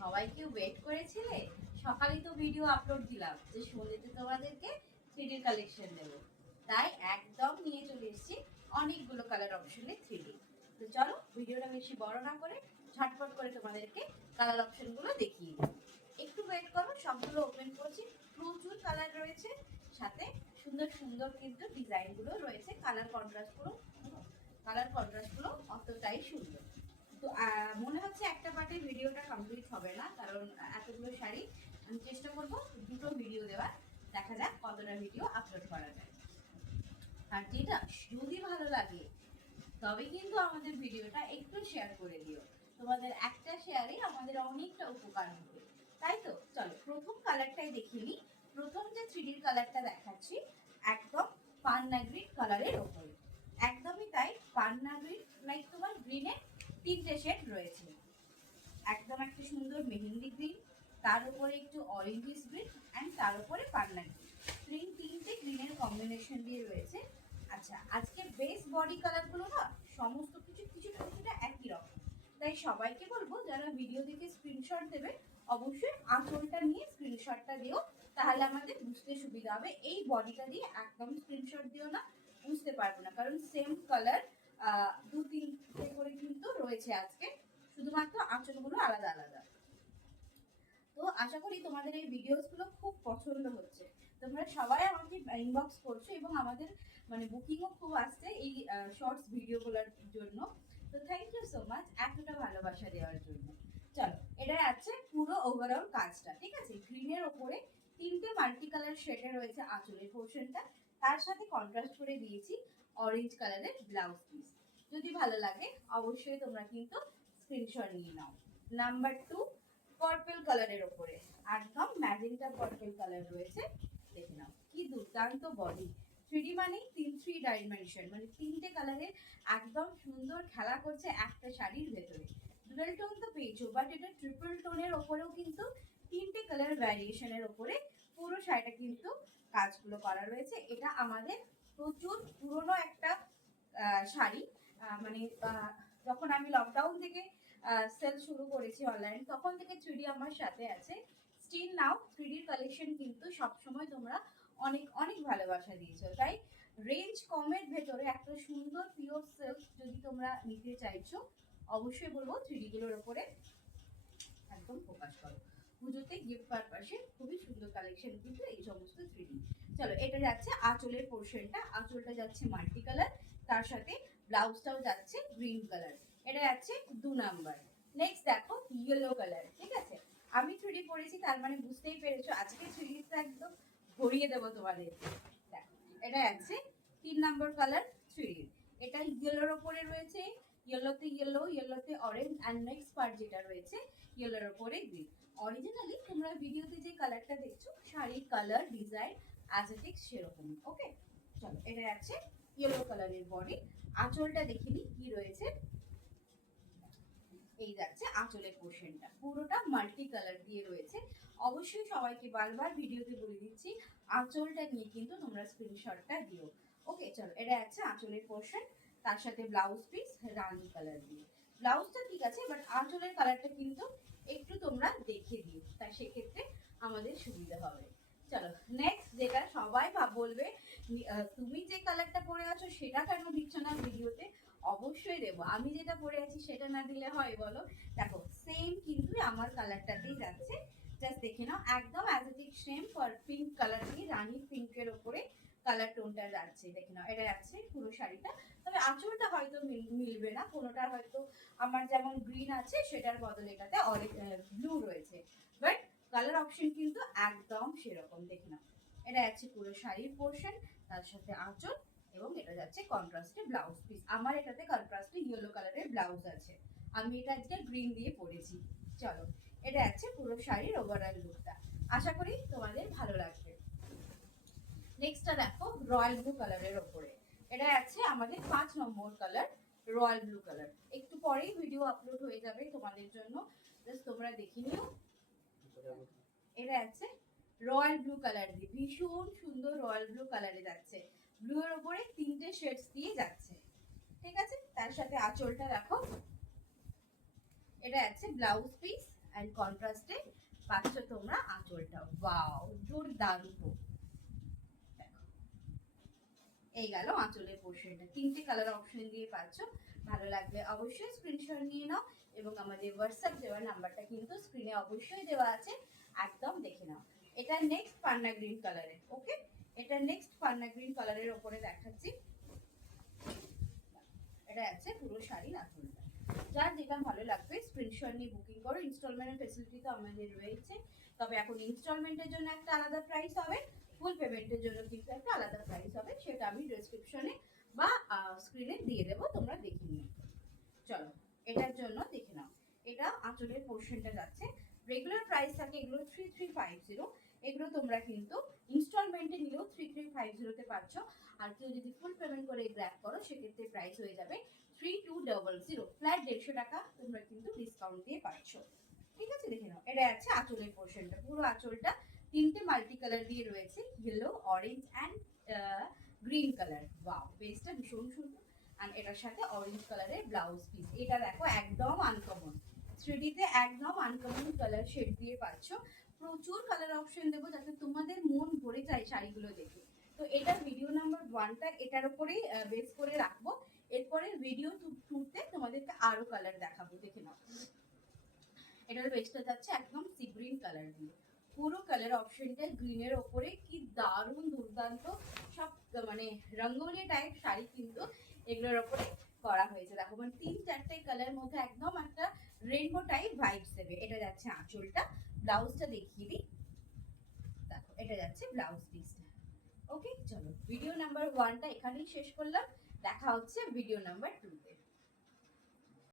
সবাইকে ওয়েট করেছিলে? সকালেই তো ভিডিও আপলোড দিলাম যে সন্ধ্যেতে তোমাদেরকে থ্রিডির কালেকশন দেবো, তাই একদম নিয়ে চলে এসেছি অনেকগুলো কালার অপশনে থ্রিডি। তো চলো ভিডিওটা বেশি বড় না করে ঝটপট করে তোমাদেরকে কালার অপশনগুলো দেখিয়ে দিই। একটু ওয়েট করো, সবগুলো ওপেন করছি। প্রচুর কালার রয়েছে, সাথে সুন্দর সুন্দর কিন্তু ডিজাইনগুলো রয়েছে। কালার কন্ট্রাস্টগুলো অতটাই সুন্দর। তো মনে হচ্ছে একটা পার্টে ভিডিওটা কমপ্লিট হবে না, কারণ এতগুলো শাড়ি আমি চেষ্টা করব দুটো ভিডিও দেওয়ার। দেখা যাক কতটা ভিডিও আপলোড করা যায়। আর যেটা যদি ভালো লাগে তবে কিন্তু আমাদের ভিডিওটা একটু শেয়ার করে দিও। তোমাদের একটা শেয়ারে আমাদের অনেকটা উপকার হবে, তাই তো? চলো প্রথম কালারটাই দেখিয়ে নিই। প্রথম যে থ্রিডির কালারটা দেখাচ্ছি একদম পান্না গ্রিন কালারের ওপরে। একদমই তাই, পান্না গ্রিন, লাইক তোমার গ্রিনের তিনটে শেড রয়েছে। একদম একটা সুন্দর মেহেন্দি গ্রিন, তার উপরে একটু অরেঞ্জিস গ্রিন, অ্যান্ড তার উপরে পান্না গ্রিন। তিনটে গ্রিনের কম্বিনেশন দিয়ে রয়েছে। আচ্ছা, আজকে বেস বডি কালারগুলো না সমস্ত কিছুটা একই রকম, তাই সবাইকে বলবো যারা ভিডিও দেখে স্ক্রিনশট দেবে অবশ্যই আঁচলটা নিয়ে স্ক্রিনশটটা দিও, তাহলে আমাদের বুঝতে সুবিধা হবে। এই বডিটা দিয়ে একদম স্ক্রিনশট দিও না, বুঝতে পারবো না, কারণ সেম কালার দু তিনটে করে কিন্তু রয়েছে আজকে, শুধুমাত্র আঁচলগুলো আলাদা আলাদা। তো আশা করি তোমাদের এই ভিডিওসগুলো খুব পছন্দ হচ্ছে। তোমরা সবাই আমাকে ইনবক্স করছো এবং আমাদের মানে বুকিংও খুব আসছে এই শর্টস ভিডিওগুলোর জন্য। তো থ্যাংক ইউ সো মাচ এতটা ভালোবাসা দেওয়ার জন্য। চলো, এটা আছে পুরো ওভারঅল কাজটা, ঠিক আছে? গ্রিনের ওপরে তিনটে মাল্টি কালার শেডে রয়েছে আঁচলের পোর্শনটা, তার সাথে কন্ট্রাস্ট করে দিয়েছি অরেঞ্জ কালারের ব্লাউজ পিস। যদি ভালো লাগে অবশ্যই তোমরা কিন্তু স্ক্রিনশট নিয়ে নাও। নাম্বার 2 পার্পল কালারের ওপরে একদম ম্যাজেন্টা পার্পল কালার রয়েছে। দেখে নাও কি দুর্দান্ত বডি। থ্রিডি মানে থ্রি ডাইমেনশন, মানে তিনটে কালারের একদম সুন্দর খেলা করছে একটা শাড়ির ভেতরে। ডুয়াল টোন তো পেয়েছো, বাট এটা ট্রিপল টোনের ওপরেও কিন্তু তিনটে কালার ভ্যারিয়েশনের ওপরে পুরো শাড়িটা কিন্তু কাজগুলো করা রয়েছে। এটা আমাদের প্রচুর পুরনো একটা শাড়ি, মানে যখন আমি লকডাউন থেকে সেল শুরু করেছি অনলাইন, তখন থেকে থ্রিডি আমার সাথে আছে। স্টিল নাও থ্রিডির কালেকশন কিন্তু সবসময় তোমরা অনেক অনেক ভালোবাসা দিয়েছো, তাই রেঞ্জ কমের ভেতরে একটা সুন্দর পিওর সিল্ক যদি তোমরা নিতে চাইছো অবশ্যই বলবো থ্রিডিগুলোর ওপরে একদম ফোকাস করো। পুজোতে গিফট পারপাসে খুবই সুন্দর কালেকশন কিন্তু এই সমস্ত থ্রিডি। চলো, এটা যাচ্ছে আঁচলের পোর্শনটা। আঁচলটা যাচ্ছে মাল্টি কালার, তার সাথে ব্লাউজটাও যাচ্ছে গ্রিন কালার। এটা যাচ্ছে 2 নাম্বার। নেক্সট দেখো ইয়েলো কালার, ঠিক আছে? আমি থ্রিডি পরেছি তার মানে বুঝতেই পেরেছো আজকে থ্রিডিটা একদম ভরিয়ে দেবো তোমাদের। দেখো, এটা যাচ্ছে 3 নাম্বার কালার থ্রিডি। এটা ইয়েলোর ওপরে রয়েছে, ইয়েলোতে ইয়েলো, ইয়েলোতে অরেঞ্জ, অ্যান্ড নেক্সট পার্ট যেটা রয়েছে ইয়েলোর ওপরে গ্রিন। অরিজিনালি তোমরা ভিডিওতে যে কালারটা দেখছো শাড়ির কালার ডিজাইন অ্যাজেটিক সেরকমই। ওকে, চলো, এটা আছে ইয়েলো কালারের বডি। আঁচলটা দেখিনি কি রয়েছে। এই যাচ্ছে আঁচলের পোর্শনটা, পুরোটা মাল্টি কালার দিয়ে রয়েছে। অবশ্যই সবাইকে বারবার ভিডিওতে বলে দিচ্ছি আঁচলটা নিয়ে কিন্তু তোমরা স্ক্রিনশটটা দিও। ওকে, চলো, এটা আছে আঁচলের পোর্শন, তার সাথে ব্লাউজ পিস রানি কালার দিয়ে। ব্লাউজটা ঠিক আছে, বাট আঁচলের কালারটা কিন্তু একটু তোমরা দেখে দিও, তাই সেক্ষেত্রে আমাদের সুবিধা হবে। চলো নেক্সট, যেটা সবাই বলবে তুমি যে কালারটা পরে আছো সেটা কেন দিচ্ছ না ভিডিওতে। অবশ্যই দেবো, আমি যেটা পরে আছি সেটা না দিলে হয় বলো? দেখো সেম কিন্তু আমার কালারটাতেই যাচ্ছে, জাস্ট দেখে নাও একদম as it is same pink colour দিয়ে রানী পিঙ্কের ওপরে কালার টোনটা যাচ্ছে। দেখে নাও, এটা যাচ্ছে পুরো শাড়িটা। তবে আঁচলটা হয়তো মিলবে না, কোনোটার হয়তো আমার যেমন গ্রিন আছে সেটার বদলে এটাতে ব্লু রয়েছে, বাট কালার অপশন কিন্তু একদম সেরকম। দেখে নাও, এটা যাচ্ছে পুরো শাড়ির পোর্শন, তার সাথে আঁচল, এবং এটা যাচ্ছে কন্ট্রাস্টে ব্লাউজ পিস। আমার এটাতে কন্ট্রাস্টে ইয়েলো কালারের ব্লাউজ আছে, আমি এটা আজকে গ্রিন দিয়ে পরেছি। চলো, এটা যাচ্ছে পুরো শাড়ির ওভারঅল লুকটা। আশা করি তোমাদের ভালো লাগবে। নেক্সটটা দেখো রয়্যাল ব্লু কালারের ওপরে। এটা আছে আমাদের 5 নম্বর কালার, রয়্যাল ব্লু কালার। একটু পরেই ভিডিও আপলোড হয়ে যাবে তোমাদের জন্য, জাস্ট তোমরা দেখে নিও। এটা আছে রয়্যাল ব্লু কালার দিয়ে, ভীষণ সুন্দর রয়্যাল ব্লু কালারে যাচ্ছে। ব্লু এর উপরে তিনটে শেডস দিয়ে যাচ্ছে, ঠিক আছে? তার সাথে আঁচলটা দেখো, এটা আছে ব্লাউজ পিস, অ্যান্ড কন্ট্রাস্টে পাচ্ছ তোমরা আঁচলটা। ওয়াও, দুর্দান্ত। এই গেল আঁচলের পোর্শনটা, 3টে কালার অপশন দিয়ে পাচ্ছ। ভালো লাগলে অবশ্যই স্ক্রিনশট নিয়ে নাও এবং আমাদের হোয়াটসঅ্যাপ দেওয়ার নাম্বারটা কিন্তু স্ক্রিনে অবশ্যই দেওয়া আছে, একদম দেখে নাও। এটা নেক্সট পান্না গ্রিন কালারের। ওকে, এটা নেক্সট পান্না গ্রিন কালারের ওপরে দেখাচ্ছি। এটা আছে পুরো শাড়ির আঁচলটা। যার যেটা ভালো লাগবে স্ক্রিনশট নিয়ে বুকিং করো। ইনস্টলমেন্টের ফেসিলিটি তো আমাদের রয়েছে, তবে এখন ইনস্টলমেন্টের জন্য একটা আলাদা প্রাইস হবে, ফুল পেমেন্টের জন্য কিন্তু একটা আলাদা প্রাইস হবে, সেটা আমি ডেসক্রিপশনে বা স্ক্রিনে দিয়ে দেবো, তোমরা দেখে নিও। চলো এটার জন্য দেখে নাও। এটা আঁচলের পোর্শনটা যাচ্ছে, রেগুলার প্রাইস থাকে এগুলো 3350, এগুলো তোমরা কিন্তু ইনস্টলমেন্টে নিলেও 3350 পাচ্ছ। আর কেউ যদি ফুল পেমেন্ট করে গ্র্যাব করো সেক্ষেত্রে প্রাইস হয়ে যাবে 3200, ফ্ল্যাট 150 টাকা তোমরা কিন্তু ডিসকাউন্ট দিয়ে পাচ্ছ। ঠিক আছে, দেখে নাও। এটা আছে আঁচলের পোর্শনটা, পুরো আঁচলটা 3টে মাল্টি কালার দিয়ে রয়েছে, yellow, orange and green colour. Wow, বেসটা ভীষণ সুন্দর। আর এটার সাথে অরেঞ্জ কালারের ব্লাউজ পিস। এটা দেখো একদম আনকমন, 3D তে একদম আনকমন কালার শেড দিয়ে পাচ্ছ। প্রচুর কালার অপশন দেবো যাতে তোমাদের মন ভরে যায় শাড়িগুলো দেখে। তো এটা ভিডিও নাম্বার 1টা এটার উপরেই বেস করে রাখবো। এরপরে ভিডিও 2তে তোমাদেরকে আরো কালার দেখাবো, দেখে নাও। এটার বেসটা যাচ্ছে একদম সি গ্রিন কালার দিয়ে, পুরো কালার অপশনটা গ্রিনের ওপরে, কি দারুণ দুর্দান্ত সব মানে রঙ্গোলি টাইপ শাড়ি কিন্তু এগুলোর ওপরে করা হয়েছে। দেখো মানে 3-4টে কালার মধ্যে একদম একটা রেইনবো টাইপ ভাইবস দেবে। এটা যাচ্ছে আঁচলটা, ব্লাউজটা দেখিয়ে দিই। দেখো এটা যাচ্ছে ব্লাউজ পিসটা। ওকে, চলো ভিডিও নাম্বার 1টা এখানেই শেষ করলাম, দেখা হচ্ছে ভিডিও নাম্বার 2তে।